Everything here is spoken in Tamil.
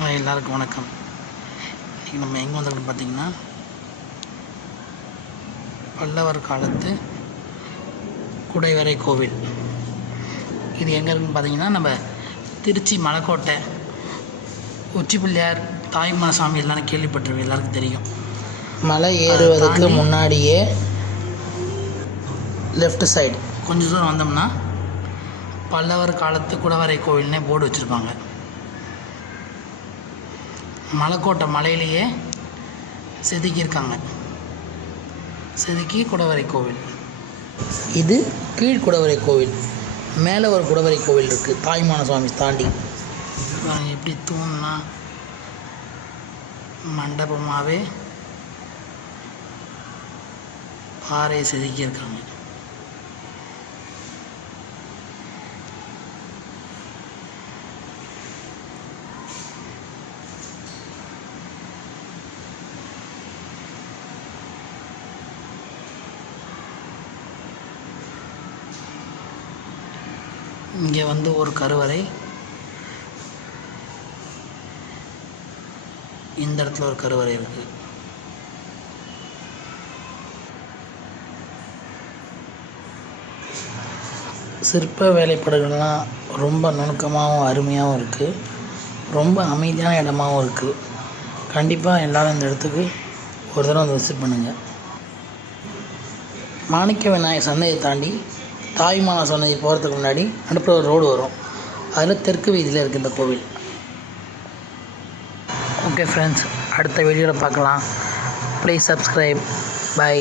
எல்லாருக்கும் வணக்கம். இன்றைக்கி நம்ம எங்கே வந்திருக்கோம் பார்த்தீங்கன்னா பல்லவர் காலத்து குடைவரை கோவில். இது எங்கே இருக்குன்னு பார்த்தீங்கன்னா நம்ம திருச்சி மலைக்கோட்டை உச்சி பிள்ளையார் தாய்மாசாமி எல்லாரும் கேள்விப்பட்டிருக்கோம் எல்லாருக்கும் தெரியும். மலை ஏறுவதற்கு முன்னாடியே லெஃப்ட் சைடு கொஞ்சம் தூரம் வந்தோம்னா பல்லவர் காலத்து குடவரை கோவில்னே போர்டு வச்சுருப்பாங்க. மலைக்கோட்டை மலையிலேயே செதுக்கியிருக்காங்க. செதுக்கி குடவரை கோவில். இது கீழ்குடவரை கோவில். மேலே ஒரு குடவரை கோவில் இருக்குது தாய்மான சுவாமி தாண்டி. எப்படி தூண்னா மண்டபமாகவே பாறையை செதுக்கியிருக்காங்க. இங்கே வந்து ஒரு கருவறை. இந்த இடத்துல ஒரு கருவறை இருக்குது சிற்ப வேலைப்பாடுகள்லாம் ரொம்ப நுணுக்கமாகவும் அருமையாகவும் இருக்குது ரொம்ப அமைதியான இடமாவும் இருக்குது கண்டிப்பாக எல்லோரும் இந்த இடத்துக்கு ஒரு தடவை வந்து விசிட் பண்ணுங்கள் மாணிக்க விநாயகர் சந்தையை தாண்டி தாய்மான சன்னதி போகிறதுக்கு முன்னாடி நடுப்புற ஒரு ரோடு வரும். அதில் தெற்கு வீதியில் இருக்குது இந்த கோவில். ஓகே ஃப்ரெண்ட்ஸ் அடுத்த வீடியோவில் பார்க்கலாம். Please subscribe by